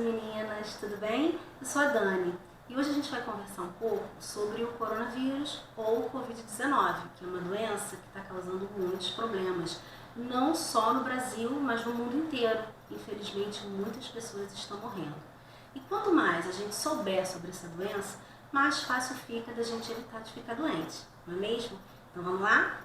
e meninas, tudo bem? Eu sou a Dani e hoje a gente vai conversar um pouco sobre o coronavírus ou Covid-19, que é uma doença que está causando muitos problemas, não só no Brasil, mas no mundo inteiro. Infelizmente, muitas pessoas estão morrendo. E quanto mais a gente souber sobre essa doença, mais fácil fica da gente evitar de ficar doente, não é mesmo? Então vamos lá?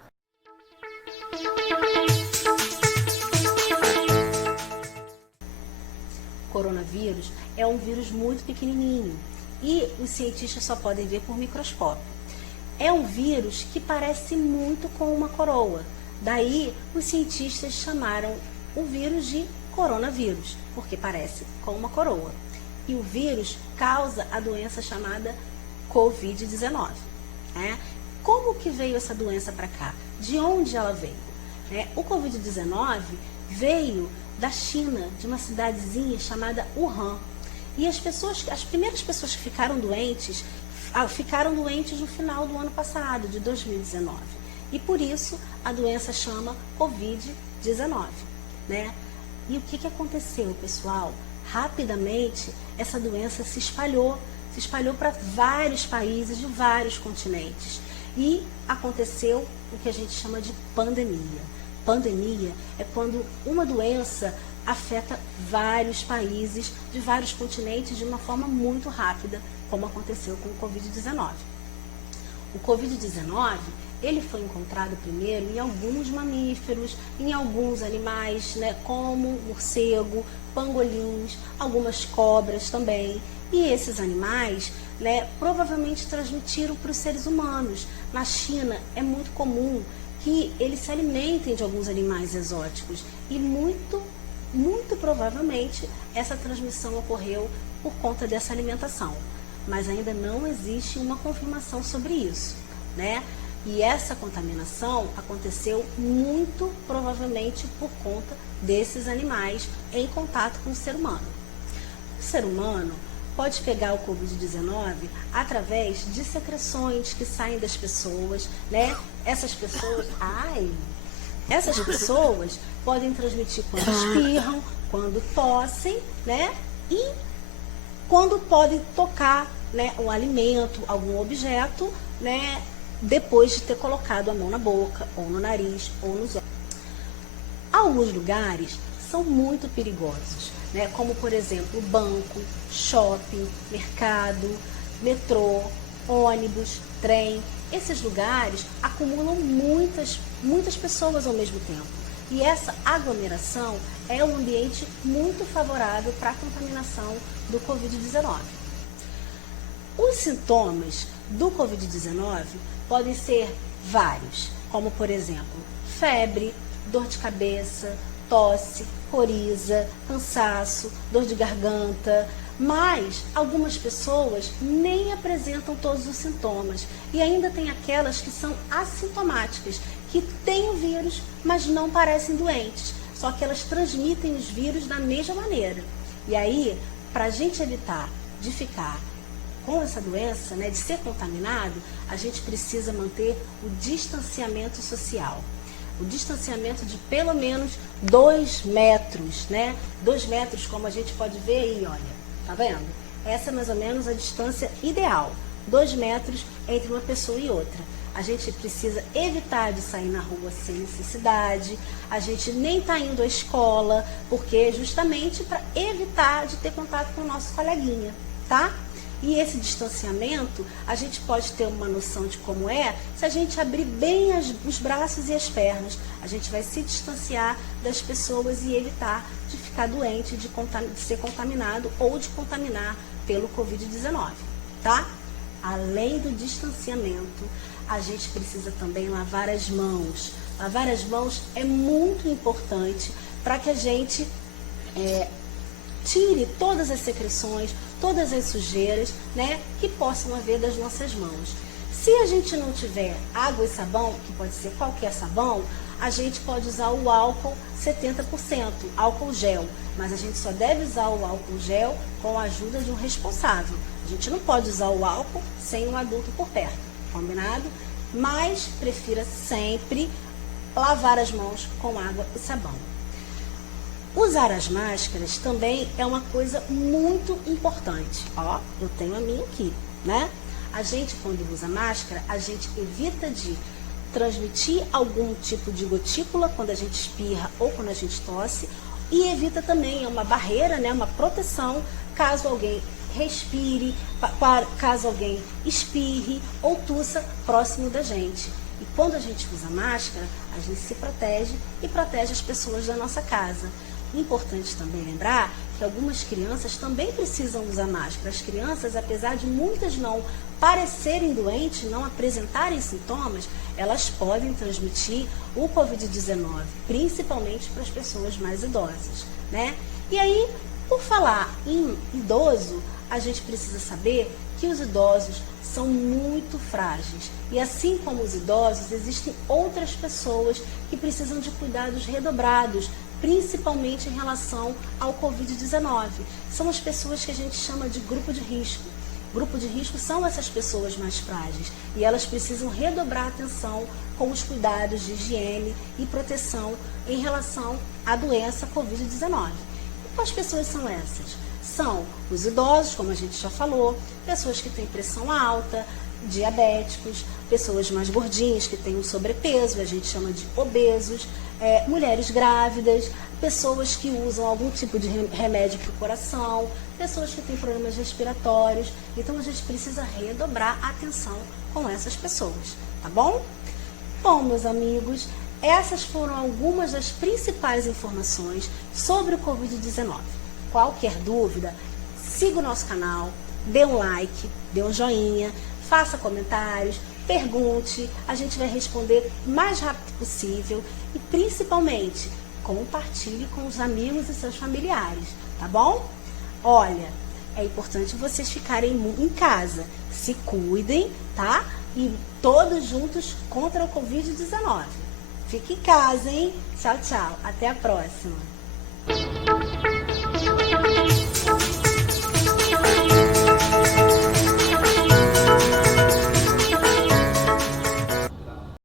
O coronavírus é um vírus muito pequenininho e os cientistas só podem ver por microscópio. É um vírus que parece muito com uma coroa, daí os cientistas chamaram o vírus de coronavírus, porque parece com uma coroa. E o vírus causa a doença chamada Covid-19. Como que veio essa doença para cá? De onde ela veio? O Covid-19 veio da China, de uma cidadezinha chamada Wuhan. E as primeiras pessoas que ficaram doentes no final do ano passado, de 2019. E por isso a doença chama Covid-19. E o que aconteceu, pessoal? Rapidamente essa doença se espalhou para vários países de vários continentes. E aconteceu o que a gente chama de pandemia. Pandemia é quando uma doença afeta vários países de vários continentes de uma forma muito rápida, como aconteceu com o Covid-19. O Covid-19, ele foi encontrado primeiro em alguns mamíferos, em alguns animais, como morcego, pangolins, algumas cobras também. E esses animais, provavelmente transmitiram para os seres humanos. Na China é muito comum que eles se alimentem de alguns animais exóticos e muito provavelmente essa transmissão ocorreu por conta dessa alimentação. Mas ainda não existe uma confirmação sobre isso, E essa contaminação aconteceu muito provavelmente por conta desses animais em contato com o ser humano. O ser humano pode pegar o Covid-19 através de secreções que saem das pessoas, Essas pessoas podem transmitir quando espirram, quando tossem, E quando podem tocar, um alimento, algum objeto, depois de ter colocado a mão na boca, ou no nariz, ou nos olhos. Alguns lugares são muito perigosos, como por exemplo banco, shopping, mercado, metrô, ônibus, trem. Esses lugares acumulam muitas pessoas ao mesmo tempo. E essa aglomeração é um ambiente muito favorável para a contaminação do Covid-19. Os sintomas do Covid-19 podem ser vários, como por exemplo, febre, dor de cabeça, tosse, coriza, cansaço, dor de garganta, mas algumas pessoas nem apresentam todos os sintomas e ainda tem aquelas que são assintomáticas, que têm o vírus, mas não parecem doentes, só que elas transmitem os vírus da mesma maneira. E aí, para a gente evitar de ficar com essa doença, de ser contaminado, a gente precisa manter o distanciamento social. O distanciamento de pelo menos 2 metros, 2 metros, como a gente pode ver aí, olha, tá vendo? Essa é mais ou menos a distância ideal, 2 metros entre uma pessoa e outra. A gente precisa evitar de sair na rua sem necessidade, a gente nem tá indo à escola, porque justamente para evitar de ter contato com o nosso coleguinha, tá? E esse distanciamento, a gente pode ter uma noção de como é se a gente abrir bem os braços e as pernas. A gente vai se distanciar das pessoas e evitar de ficar doente, de ser contaminado ou de contaminar pelo Covid-19, tá? Além do distanciamento, a gente precisa também lavar as mãos. Lavar as mãos é muito importante para que a gente tire todas as secreções, todas as sujeiras, que possam haver das nossas mãos. Se a gente não tiver água e sabão, que pode ser qualquer sabão, a gente pode usar o álcool 70%, álcool gel, mas a gente só deve usar o álcool gel com a ajuda de um responsável. A gente não pode usar o álcool sem um adulto por perto, combinado? Mas prefira sempre lavar as mãos com água e sabão. Usar as máscaras também é uma coisa muito importante. Ó, eu tenho a minha aqui, né? A gente, quando usa máscara, a gente evita de transmitir algum tipo de gotícula quando a gente espirra ou quando a gente tosse, e evita também, é uma barreira, né, uma proteção, caso alguém respire, caso alguém espirre ou tussa próximo da gente. E quando a gente usa máscara, a gente se protege e protege as pessoas da nossa casa. Importante também lembrar que algumas crianças também precisam usar máscara. As crianças, apesar de muitas não parecerem doentes, não apresentarem sintomas, elas podem transmitir o Covid-19, principalmente para as pessoas mais idosas, né? E aí, por falar em idoso, a gente precisa saber que os idosos são muito frágeis. E assim como os idosos, existem outras pessoas que precisam de cuidados redobrados, principalmente em relação ao Covid-19. São as pessoas que a gente chama de grupo de risco. Grupo de risco são essas pessoas mais frágeis e elas precisam redobrar a atenção com os cuidados de higiene e proteção em relação à doença Covid-19. E quais pessoas são essas? São os idosos, como a gente já falou, pessoas que têm pressão alta, diabéticos, pessoas mais gordinhas que têm um sobrepeso, a gente chama de obesos, mulheres grávidas, pessoas que usam algum tipo de remédio para o coração, pessoas que têm problemas respiratórios. Então a gente precisa redobrar a atenção com essas pessoas, tá bom? Bom, meus amigos, essas foram algumas das principais informações sobre o Covid-19. Qualquer dúvida, siga o nosso canal, dê um like, dê um joinha, faça comentários, pergunte, a gente vai responder o mais rápido possível e principalmente compartilhe com os amigos e seus familiares, tá bom? Olha, é importante vocês ficarem em casa, se cuidem, tá? E todos juntos contra o Covid-19. Fique em casa, hein? Tchau, tchau. Até a próxima.